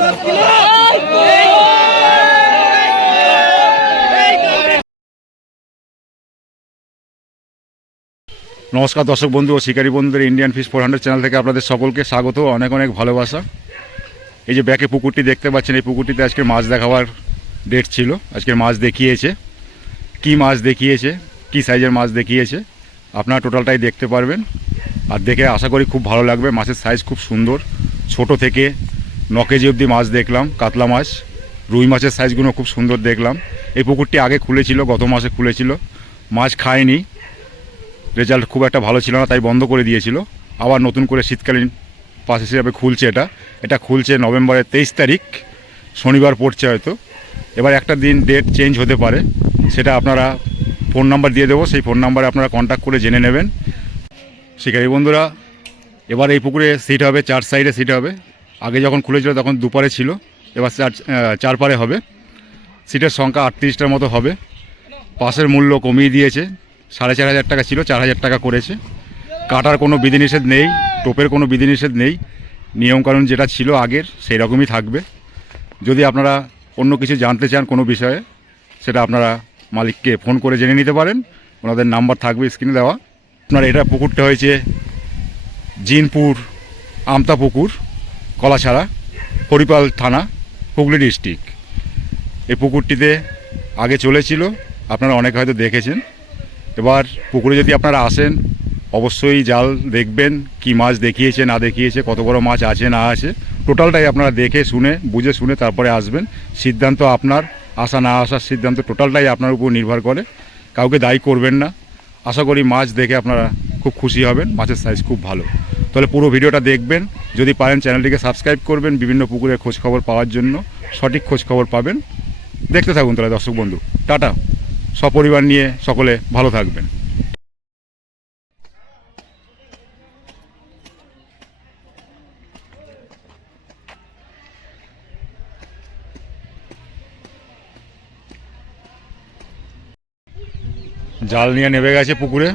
নমস্কার দর্শক বন্ধু ও শিকারী বন্ধুদের ইন্ডিয়ান ফিশ 400 চ্যানেল থেকে আপনাদের সকলকে স্বাগত, অনেক অনেক ভালোবাসা। এই যে ব্যাকে পুকুরটি দেখতে পাচ্ছেন, এই পুকুরটিতে আজকে মাছ দেখাবার ডেট ছিল। আজকের মাছ দেখিয়েছে, কি মাছ দেখিয়েছে, কি সাইজের মাছ দেখিয়েছে আপনারা টোটালটাই দেখতে পারবেন। আর দেখে আশা করি খুব ভালো লাগবে। মাছের সাইজ খুব সুন্দর, ছোট থেকে 9 কেজি অবধি মাছ দেখলাম। কাতলা মাছ, রুই মাছের সাইজগুলো খুব সুন্দর দেখলাম। এই পুকুরটি আগে খুলেছিল, গত মাসে খুলেছিল, মাছ খায়নি, রেজাল্ট খুব একটা ভালো ছিল না, তাই বন্ধ করে দিয়েছিল। আবার নতুন করে শীতকালীন পাস হিসাবে খুলছে। এটা খুলছে নভেম্বরের 23 তারিখ, শনিবার পড়ছে হয়তো। এবার একটা দিন ডেট চেঞ্জ হতে পারে, সেটা আপনারা ফোন নাম্বার দিয়ে দেবো, সেই ফোন নাম্বারে আপনারা কন্ট্যাক্ট করে জেনে নেবেন। শিকারী বন্ধুরা, এবার এই পুকুরে সিট হবে, 4 সাইডে সিট হবে। আগে যখন খুলেছিল তখন দুপারে ছিল, এবার 4 পারে হবে। সিটের সংখ্যা 38টার মতো হবে। পাসের মূল্য কমিয়ে দিয়েছে, 4,500 টাকা ছিল, 4,000 টাকা করেছে। কাটার কোনো বিধিনিষেধ নেই, টোপের কোনো বিধিনিষেধ নেই। নিয়মকানুন যেটা ছিল আগের সেই রকমই থাকবে। যদি আপনারা অন্য কিছু জানতে চান কোনো বিষয়ে, সেটা আপনারা মালিককে ফোন করে জেনে নিতে পারেন, ওনাদের নাম্বার থাকবে স্ক্রিনে দেওয়া। আপনার এটা পুকুরটা হয়েছে জিনপুর আমতা পুকুর, কলাছাড়া, হরিপাল থানা, হুগলি ডিস্ট্রিক্ট। এই পুকুরটিতে আগে চলেছিল, আপনারা অনেকে হয়তো দেখেছেন। এবার পুকুরে যদি আপনারা আসেন, অবশ্যই জাল দেখবেন, কি মাছ দেখিয়েছে না দেখিয়েছে, কত বড় মাছ আছে না আছে, টোটালটাই আপনারা দেখে শুনে বুঝে শুনে তারপরে আসবেন। সিদ্ধান্ত আপনার, আসা না আসার সিদ্ধান্ত টোটালটাই আপনার উপর নির্ভর করে, কাউকে দায়ী করবেন না। আশা করি মাছ দেখে আপনারা খুব খুশি হবেন, মাছের সাইজ খুব ভালো। তাহলে পুরো ভিডিওটা দেখবেন, যদি পারেন চ্যানেলটিকে সাবস্ক্রাইব করবেন, বিভিন্ন পুকুরের খোঁজখবর পাওয়ার জন্য, সঠিক খোঁজখবর পাবেন। দেখতে থাকুন তাহলে দর্শক বন্ধু। টাটা, সপরিবার নিয়ে সকলে ভালো থাকবেন। জাল নিয়ে নেমে গেছে পুকুরে,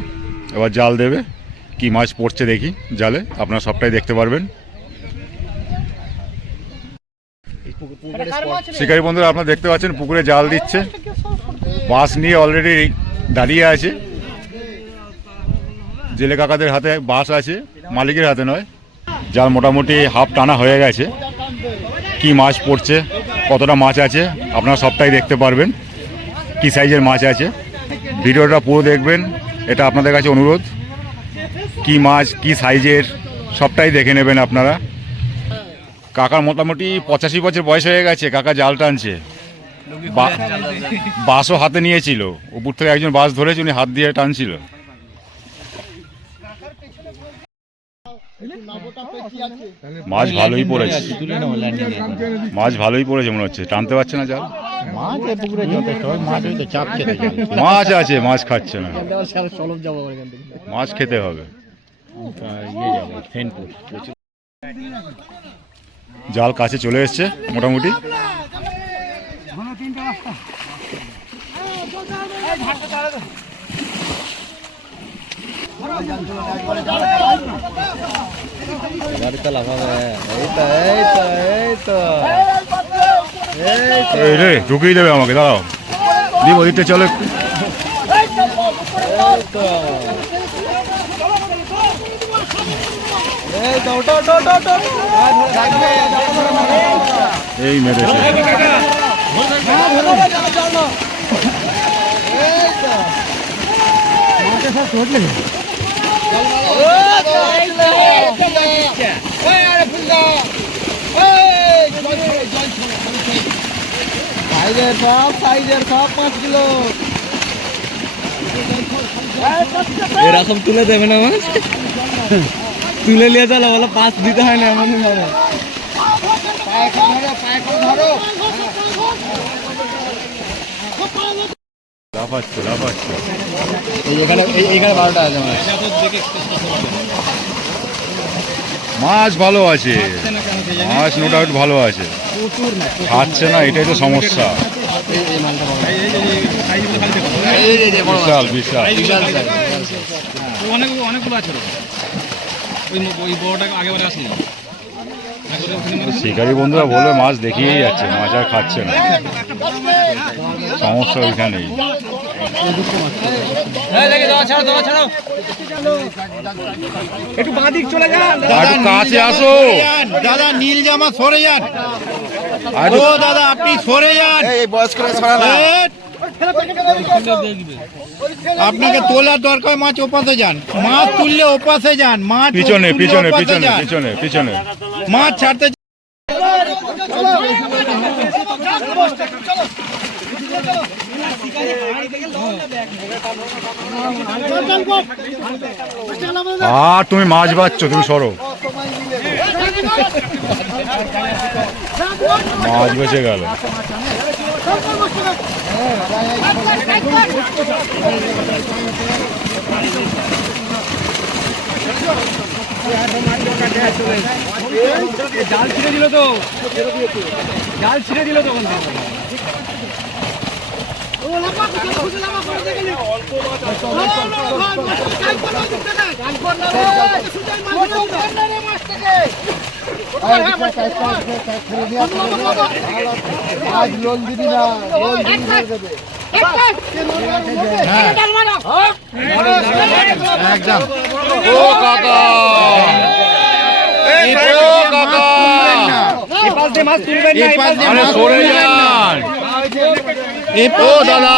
এবার জাল দেবে। কি মাছ পড়ছে দেখি জালে, আপনারা সবটাই দেখতে পারবেন। শিকারী বন্ধুরা, আপনারা দেখতে পাচ্ছেন পুকুরে জাল দিচ্ছে, বাঁশ নিয়ে অলরেডি দাঁড়িয়ে আছে। জেলে কাকাদের হাতে বাঁশ আছে, মালিকের হাতে নয়। জাল মোটামুটি হাফ টানা হয়ে গেছে। কি মাছ পড়ছে, কতটা মাছ আছে, আপনারা সবটাই দেখতে পারবেন, কি সাইজের মাছ আছে। ভিডিওটা পুরো দেখবেন, এটা আপনাদের কাছে অনুরোধ। কি মাছ, কি সাইজের, সবটাই দেখে নেবেন আপনারা। কাকার মোটামুটি 85 বছর বয়স হয়ে গেছে, কাকা জাল টানছে। বাঁশও হাতে নিয়েছিল, উপর থেকে একজন বাঁশ ধরেছে, উনি হাত দিয়ে টানছিল। মাছ ভালোই পড়েছে, মাছ ভালোই পড়েছে মনে হচ্ছে। টানতে পারছে না জাল, মাছ আছে, মাছ খাচ্ছে না, মাছ খেতে হবে। জাল কাছে চলে এসছে মোটামুটি। ঢুকিয়ে দেবে আমাকে, দাঁড়াও দিব, দিতে চলো। এই মেরেছে, এরকম তুলে দেবে না মাছ, তুলে নিয়ে চলো, বলো পাঁচ দিতে হয় না এমন ভাবে। মাছ ভালো আছে, মাছ নো ডাউট ভালো আছে, খাচ্ছে না, এটাই তো সমস্যা। বিশাল বিশাল অনেকগুলো আছে, ওই বড়টা আগেবারে আসেনি। শিকারি বন্ধুরা বলে মাছ দেখিয়েই যাচ্ছে, মাছ আর খাচ্ছে না, সমস্যা ওইখানেই। একটু বাঁদিক চলে যান একটু কাছে আসো দাদা, নীল জামা সরে যান। আর ও দাদা, আপনি সরে যান। আপনাকে তোলার দরকার, মাছ ওপাশে যান। মাছ তুললে ওপাশে যান, মাছ পিছনে তুললে পিছনে ওপাশে পিছনে যান। পিছনে পিছনে মাছ ছাড়তে আর তুমি মাছ বাচ্ছ, তুমি সরো, মাছ বেঁচে গেল। জাল ছিঁড়ে দিল তো, জাল ছিঁড়ে দিল তখন। একদম। ও কাকা, ও কাকা, এই পাশ দিয়ে মাছ তুলবেন না, এই পাশ দিয়ে আরে মাছ সরে তুলবেন না। যান। ও দাদা,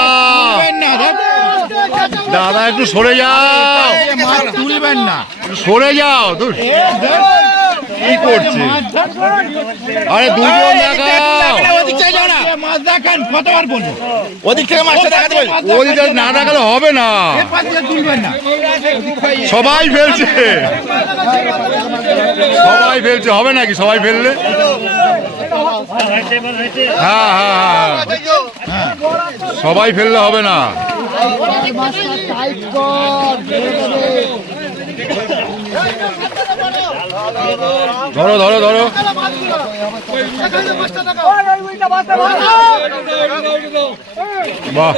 দাদা একটু সরে যাও, মাছ তুলবেন না। একটু সরে যাও। ধুর, কি করছে? আরে দুজন দেখাও, মাছ দেখান, কতবার বলবো? ওদিক থেকে মাছটা দেখাতে বলবো। ওদিকে না দেখালে হবে না, তুলবেন না। সবাই ফেলছে, সবাই ফেলছে, হবে নাকি সবাই ফেললে? হ্যাঁ হ্যাঁ হ্যাঁ, সবাই ফেললে হবে না। ধরো ধরো ধরো, বাহ,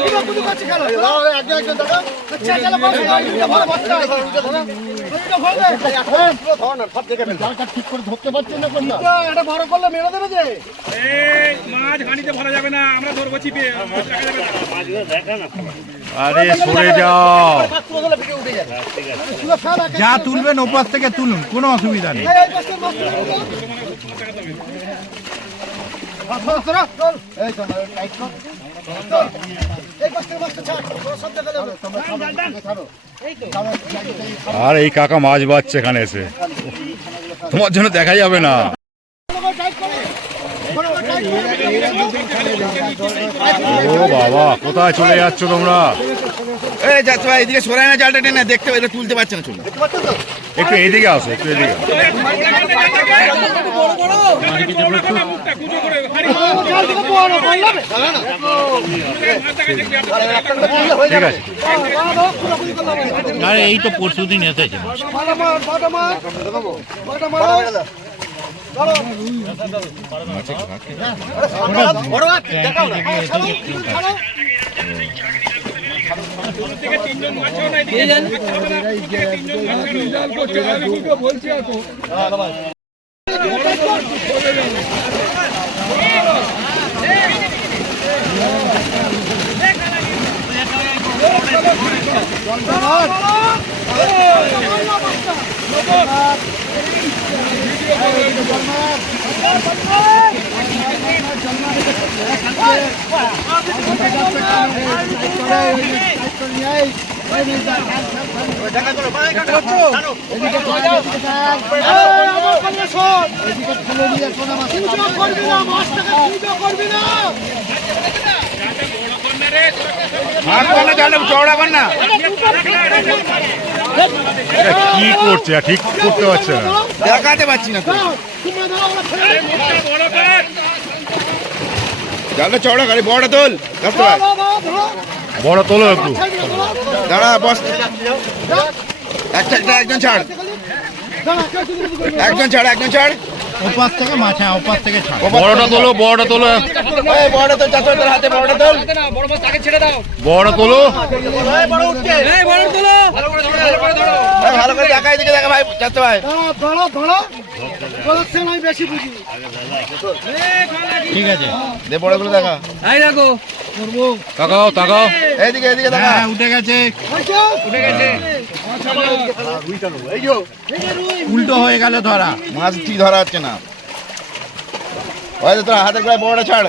মাছ হাঁড়িতে ভরা যাবে না, আমরা ধরবো চিপে। আরে সরে যাও। যা তুলবেন ওপাশ থেকে তুলুন, কোনো অসুবিধা নেই। আর এই কাকা মাছ বাচ্ছে এখানে এসে, তোমার জন্য দেখা যাবে না। ও বাবা, কোথায় চলে যাচ্ছ তোমরা? এদিকে সরাই না, জালটা টেনে দেখতে এটা তুলতে পারছে না। চলুন একটু এইদিকে আসো, একটু এদিকে। ঠিক আছে, আরে এই তো পরশু দিন এসেছে। চওড়া কর না। কি করছে? ঠিক করতে পারছে না, দেখাতে পারছি না তো। জালটা চওড়া করে, বড়টা তোল। বড় তোলো একটু। দাঁড়া বস, একটা একজন ছাড়, একজন ছাড়, একজন ছাড়। ওপাশ থেকে মাছ, হ্যাঁ ওপাশ থেকে ছাড়। বড়টা তোলো, বড়টা তোলো, বড়টা তো চাচা তোর হাতে বড়টা তোল। বড়টা তোলো। ভালো করে দেখা, এদিকে দেখা ভাই, চাচা ভাই। ঠিক আছে, দে বড়গুলো দেখা। তাকাও তাকাও। এইদিকে এদিকে দেখা। হ্যাঁ উঠে গেছে, উল্টো হয়ে গেল ধরা। মাছ ঠিক ধরা হচ্ছে না। ওই যে তোর হাতের প্রায় বড়টা ছাড়।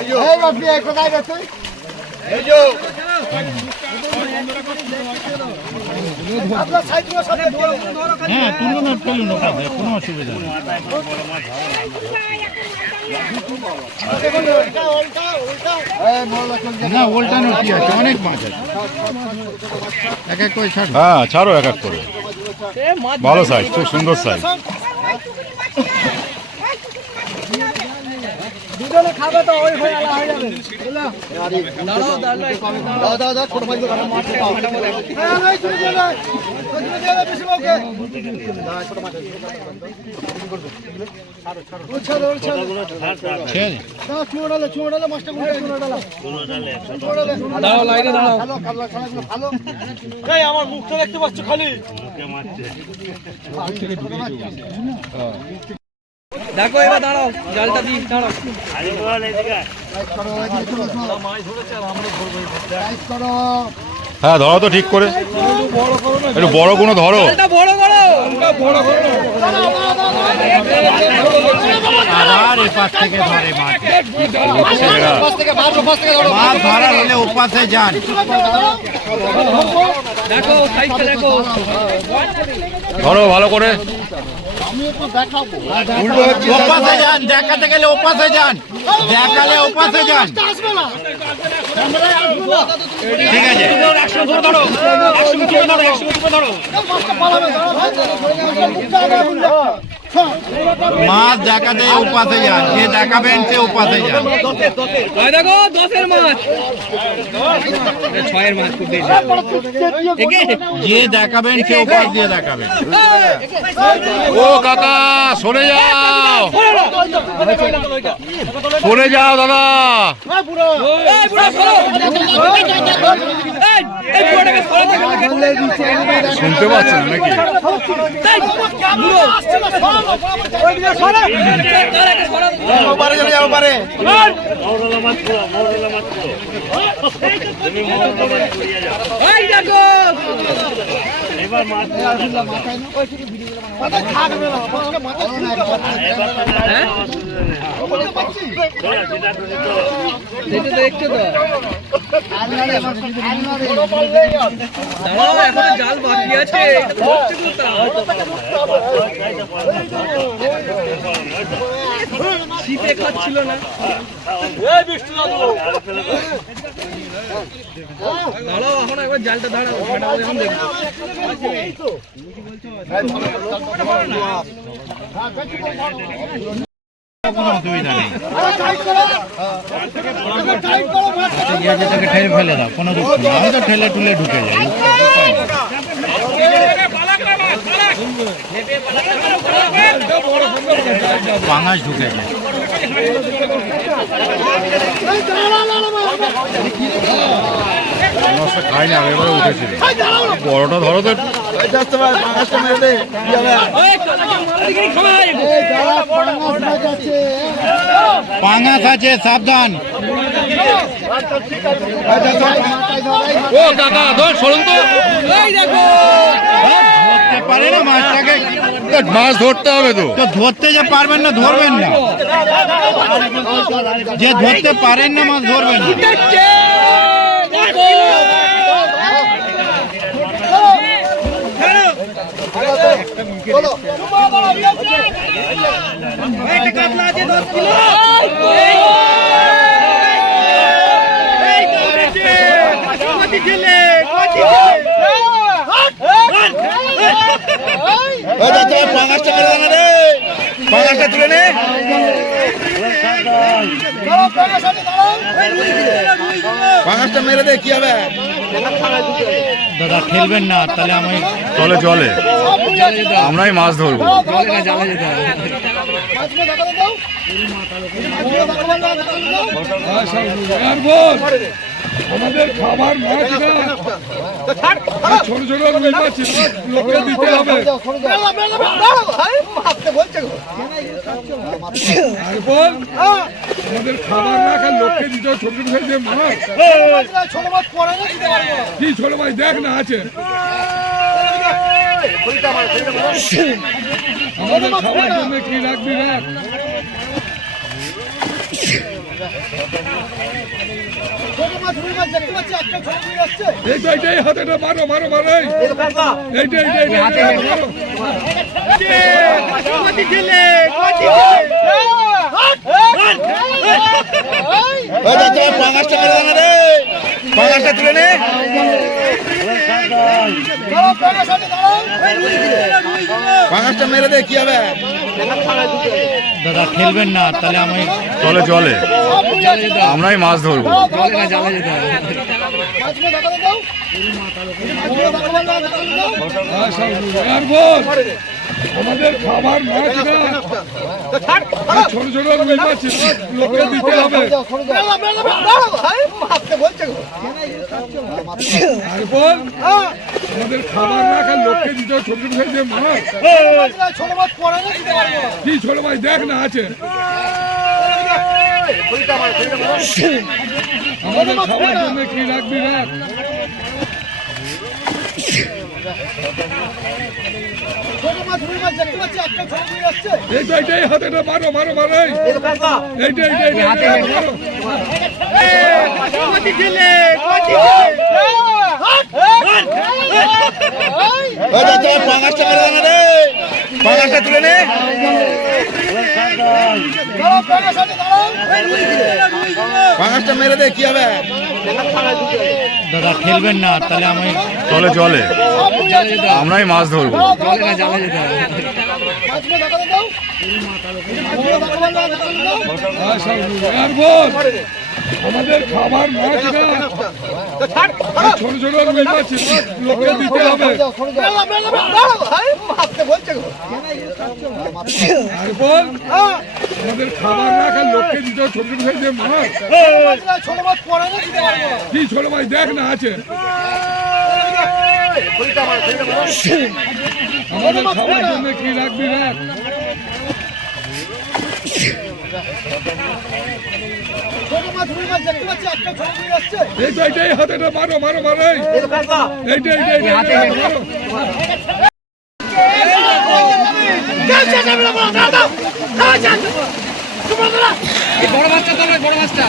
হ্যাঁ তুলুন আর ফেলুন, ওখানে কোনো অসুবিধা নেই। না ওল্টানো কি আছে, অনেক মাছ আছে, এক এক করে ছাড়ুন। হ্যাঁ ছাড়ো এক এক করে। ভালো সাইজ, খুব সুন্দর সাইজ। আমার মুখটা দেখতে পাচ্ছ খালি। দেখো এবার দাঁড়াও, জালটা দিই, দাঁড়াও। হ্যাঁ ধরো তো ঠিক করে, একটু বড় কোনো ধরো। আবার এপাশ থেকে ধরে মাছ। মাছ ধরার হলে ওপাশে যান। দেখো সাইজটা দেখো। ধরো ভালো করে। ওপাশে যান, দেখাতে গেলে ওপাশে যান, দেখালে ওপাশে যান। ঠিক আছে, মাছ দেখাতে ওপাশে যান, যে দেখাবেন সে ওপাশে যান। দেখো 10-এর মাছ, 6-এর মাছ খুব বেশি। যে দেখাবেন সে ওপাশ দিয়ে দেখাবেন। ও কাকা সরে যাও, সরে যাও দাদা। শুনতে পাচ্ছেন নাকি? দেখছো তো, এখন জাল বাকি আছে। শীতে খাচ্ছিল না। দাঁড়াও, এখন একবার জালটা দাঁড়াও, এখন দেখো। কোনো অসুবিধা নেই, যেটাকে ঠেলে ফেলে দাও, কোনো দুঃখ নেই। আমি তো ঠেলে টুলে ঢুকে যাই। পাঙাশ ঢুকে যায়। খাইনি, আমি এবারে উঠেছিল। বড়টা ধরো তো। পাঙাশ আছে, সাবধান। ও কাকা ধর, সরুন তো। ধরতে পারে না মাছটাকে, মাছ ধরতে হবে তো। তো ধরতে যে পারবেন না ধরবেন না, যে ধরতে পারেন না মাছ ধরবেন না। পাঙাশটা তুলে নে। পাঙাশটা মেরে দে, কি হবে? দাদা ঠেলবেন না, তাহলে আমি চলে চলে, আমরাই মাছ ধরবো। জালে যেতে হবে। আমাদের খাবার মাছ না ছোট ছোট রুই মাছ লোককে দিতে হবে। আর বল আমাদের খাবার না খায় লোককে দিতে হবে ছোট ছোট সাইজের মাছ। কি ছোট ভাই দেখ না আছে আমাদের খাবার জন্য কি রাখবি রাখ। এইটাই হাতেটা মারো মারো মারো এইটাই মারো। পাঁচটা মেরে দে কি হবে দাদা খেলবেন না তাহলে আমি চলে চলে আমরাই মাছ ধরবো। আর বল আমাদের খাবার মাছ না ছোট ছোট রুই মাছ লোককে দিতে হবে। আর বল আমাদের খাবার না খায় লোককে দিতে হবে ছোট ছোট সাইজের মাছ। কি ছোট ভাই দেখ না আছে আমাদের খাবার জন্য কি রাখবি রাখ। এইটাই হাতেটা মারো মারো মারো এইটাই মারো। পাঁচটা মেরে দে রে পাঁচটা তুলে নে পাঁচটা মেরে দে কি হবে দাদা খেলবেন না তাহলে আমি চলে চলে আমরাই মাছ ধরবো। আর বল আমাদের খাবার মাছ না ছোট ছোট রুই মাছ লোককে দিতে হবে। আর বল আমাদের খাবার না খায় লোককে দিতে হবে ছোট ছোট সাইজের মাছ। কি ছোট ভাই দেখ না আছে আমাদের খাবার জন্য কি রাখবি রাখ। এইটাই হাতেটা মারো মারো মারো এইটাই মারো। বড় মাছটা তো বড় মাছটা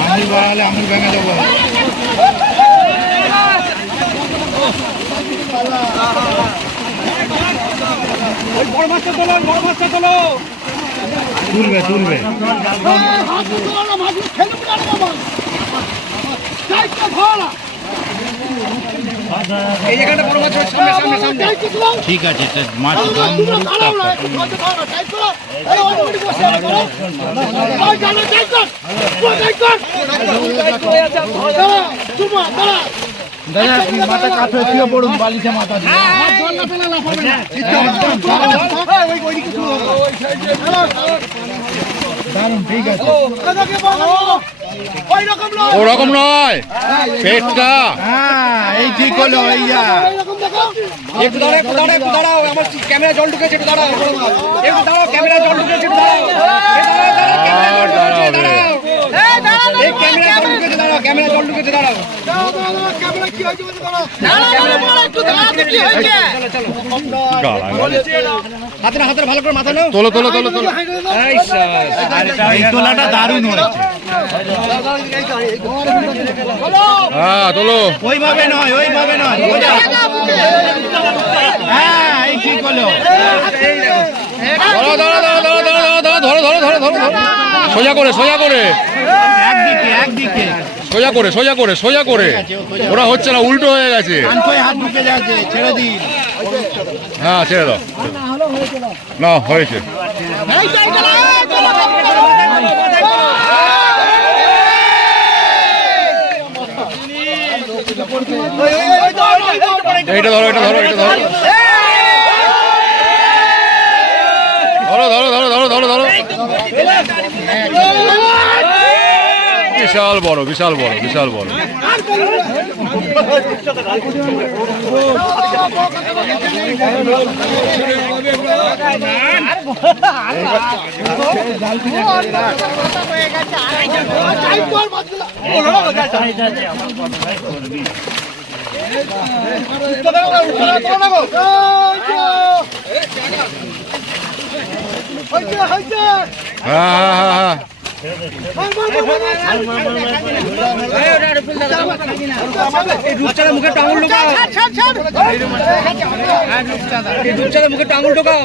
আঙুল বাড়ালে আঙুল ভেঙে দেবো বড় মাছটা তোলো বড় মাছটা তোলো তুলবে তুলবে এই জায়গাটা বড় মাছ সামনে সামনে সামনে ঠিক আছে মাছ দাম দাদা মাথা কাঠ হয়ে পড়ুন বালিশে মাথা দারুন ঠিক আছে ওরকম নয় পেটটা এই ঠিক হলো একটু দাঁড়াও একটু দাঁড়াও একটু দাঁড়াও আমার ক্যামেরা জল ঢুকেছে একটু দাঁড়াও একটু দাঁড়াও ক্যামেরা জল ঢুকেছে একটু দাঁড়াও এই ক্যামেরা জল ঢুকেছে দাঁড়াও ক্যামেরা জল ঢুকেছে দাঁড়াও হাতের হাতের ভালো করে মাথা নাও তোলো তোলো তোলো তোলো এই তোলাটা দারুণ হয়েছে হ্যাঁ তোলো ওইভাবে নয় হ্যাঁ এই ঠিক হলো ধরো ধরো ধরো ধরো ধরো ধরো ধরো ধরো ধরো ধরো সোজা করে একদিকে সোজা করে ওরা হচ্ছে না উল্টো হয়ে গেছে হাত ঢুকে যাচ্ছে ছেড়ে দিন হ্যাঁ ছেড়ে দাও না হয়েছে এইটা ধরো বিশাল বড় বিশাল বড় বিশাল বড়। হ্যাঁ হ্যাঁ হ্যাঁ মুখে টাঙুল ঢোকাও, মুখে টাঙুল ঢোকাও।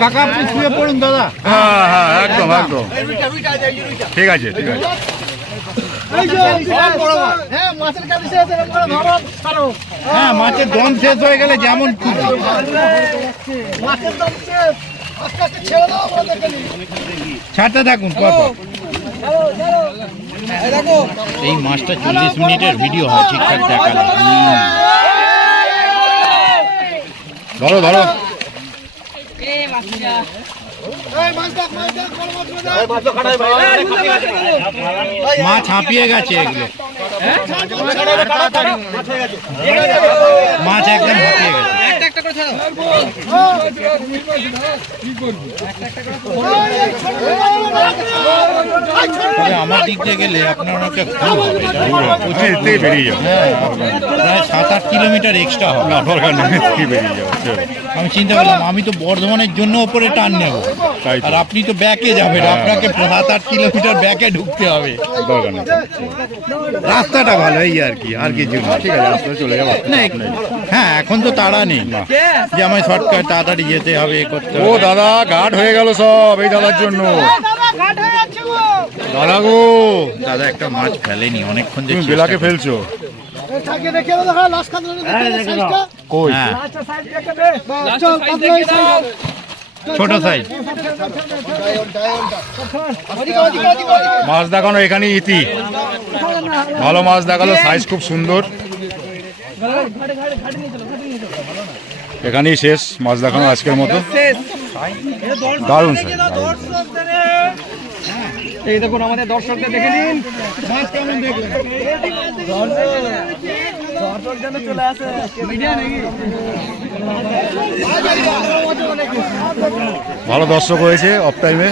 কাকা আপনি শুয়ে পড়ুন দাদা। হ্যাঁ হ্যাঁ একদম একদম ঠিক আছে ঠিক আছে। হ্যাঁ মাছের দম শেষ হয়ে গেলে যেমন খুশি। ছাড়তে থাকুন কত। এই মাছটা 40 মিনিটের ভিডিও হয় ঠিকঠাক দেখালে। ধরো ধরো মাছ হাঁপিয়ে গেছে এগুলো, মাছ একদম হাঁপিয়ে গেছে। তবে আমার দিক দিয়ে গেলে আপনার অনেকটা ঘুর হবে, কোচিং থেকে বেরিয়ে যাও। হ্যাঁ প্রায় 7-8 কিলোমিটার এক্সট্রা হবে। না দরকার নেই থেকে বেরিয়ে যাও। আমি চিন্তা করলাম আমি তো বর্ধমানের জন্য ওপরে টান নেব, তাই তো। আর আপনি তো ব্যাকে যাবেন, আপনাকে 7-8 কিলোমিটার ব্যাকে ঢুকতে হবে। দরকার নেই। রাস্তাটা ভালো এই আর কি, আর কিছু না। ঠিক আছে রাস্তায় চলে যাবো। না হ্যাঁ এখন তো তাড়া নেই যে আমায় শর্টকাট তাড়াতাড়ি যেতে হবে, এ করতে ও হবে। দাদা ঘাট হয়ে গেল সব এই দাদার জন্য। দাদা গো দাদা একটা মাছ ফেলেনি অনেকক্ষণ যে তুমি চেষ্টা বেলাকে করছি। ফেলছো কই? হ্যাঁ ছোট সাইজ। মাছ দেখানো এখানে ইতি, ভালো মাছ দেখালো, সাইজ খুব সুন্দর। এখানেই শেষ মাছ দেখানো আজকের মতো। দারুণ সাইজ, দারুণ সাইজ। এই দেখুন আমাদের দর্শকদের দেখে নিন। ভালো দর্শক হয়েছে অফ টাইমে।